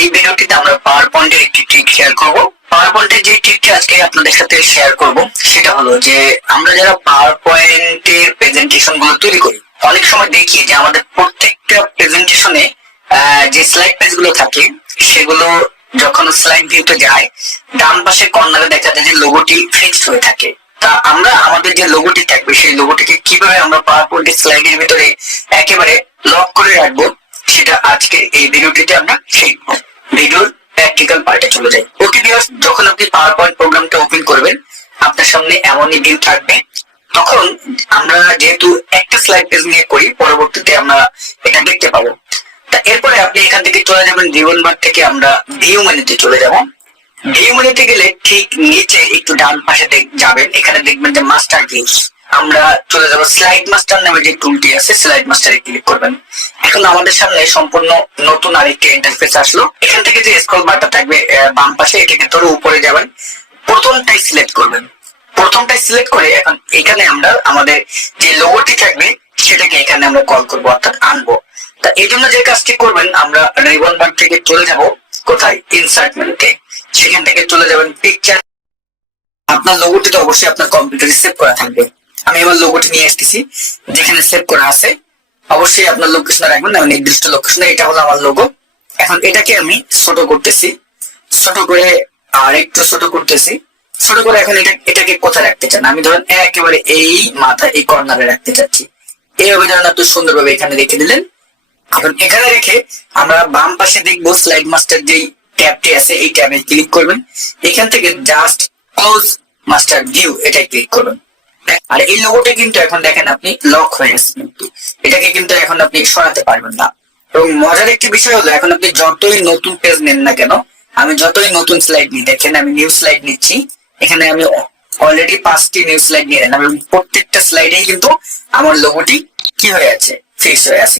এই ভিডিওটিতে আমরা পাওয়ার পয়েন্টের একটি ট্রিক শেয়ার করব। পাওয়ার পয়েন্টের যে ট্রিকটি আজকে আপনাদের সাথে শেয়ার করব সেটা হলো যে আমরা যারা পাওয়ার পয়েন্টের প্রেজেন্টেশন গুলো তৈরি করি, অনেক সময় দেখি যে আমাদের প্রত্যেকটা প্রেজেন্টেশনে যে স্লাইড পেজ গুলো থাকে সেগুলো যখন স্লাইড ভিউতে যায় ডান পাশে কর্নারে দেখা যায় যে লোগোটি ফিক্সড হয়ে থাকে। তা আমরা আমাদের যে লোগোটি থাকবে সেই লোগোটিকে কিভাবে আমরা পাওয়ার পয়েন্টের স্লাইডের ভিতরে একেবারে লক করে রাখবো সেটা আজকে এই ভিডিওটিতে আমরা শিখবো। ভিডিওর প্র্যাকটিক্যাল পার্টে চলে যাই। ওকে ভিউয়ার্স, যখন আপনি পাওয়ার পয়েন্ট প্রোগ্রামটা ওপেন করবেন আপনার সামনে এমনই ভিউ থাকবে। তখন আমরা যেহেতু একটা স্লাইড পেজ নিয়ে করি, পরবর্তীতে আমরা এটা দেখতে পাবো। তা এরপরে আপনি এখান থেকে চলে যাবেন রিবন বার থেকে আমরা ভিউ মেনুতে চলে যাব। ভিউ মেনুতে গেলে ঠিক নিচে একটু ডান পাশে যাবেন, এখানে দেখবেন যে মাস্টার ভিউস। আমরা চলে যাব স্লাইড মাস্টার নামে যে টুলটি আছে, স্লাইড মাস্টারে ক্লিক করবেন। এখন আমাদের সামনে সম্পূর্ণ নতুন আরেকটি ইন্টারফেস আসলো। এখান থেকে যে স্ক্রল বারটা থাকবে বাম পাশে, এটাকে ধরে উপরে যাবেন, প্রথমটাই সিলেক্ট করবেন। প্রথমটাই সিলেক্ট করে এখন এখানে আমরা আমাদের যে লোগোটি থাকবে সেটাকে এখানে আমরা কল করব, অর্থাৎ আনবো। তা এই জন্য যে কাজটি করবেন, আমরা রিবন বার থেকে চলে যাব কোথায়, ইনসার্ট মেনুতে। সেখান থেকে চলে যাবেন পিকচার। আপনার লোগোটি তো অবশ্যই আপনার কম্পিউটারে সেভ করা থাকবে। আমি আমার লোগোটি নিয়ে আসতেছি, যেখানে সেভ করা আছে অবশ্যই আপনার লোকেশনে রাখবেন, আমি নির্দিষ্ট লোকেশনে। এটা হলো আমার লোগো। এখন এটাকে আমি ছোট করতেছি, ছোট করে আর একটু ছোট করতেছি, ছোট করে এখন এটাকে কোথায় রাখতে চান, আমি ধরেন একেবারে এই মাথা এই কর্নারে রাখতে চাচ্ছি। এইভাবে ধরেন আপনি সুন্দরভাবে এখানে রেখে দিলেন। এখন এখানে রেখে আমরা বাম পাশে দেখবো স্লাইড মাস্টার যেই ট্যাবটি আছে, এই ট্যাবে ক্লিক করবেন। এখান থেকে জাস্ট ক্লোজ মাস্টার ভিউ এটাই ক্লিক করবেন। আর এই লোগোটা কিন্তু এখন দেখেন আপনি লক হয়ে গেছে, কিন্তু এটাকে কিন্তু এখন আপনি সরাতে পারবেন না। এবং মজার একটি বিষয় হলো, এখন আপনি যতই নতুন পেজ নেন না কেন, আমি যতই নতুন স্লাইড নিই, দেখেন আমি নিউ স্লাইড নিচ্ছি, এখানে আমি অলরেডি 5টি নিউ স্লাইড নিয়ে নিলাম এবং প্রত্যেকটা স্লাইডেই কিন্তু আমার লোগোটি কি হয়ে আছে, ফিক্স হয়ে আছে।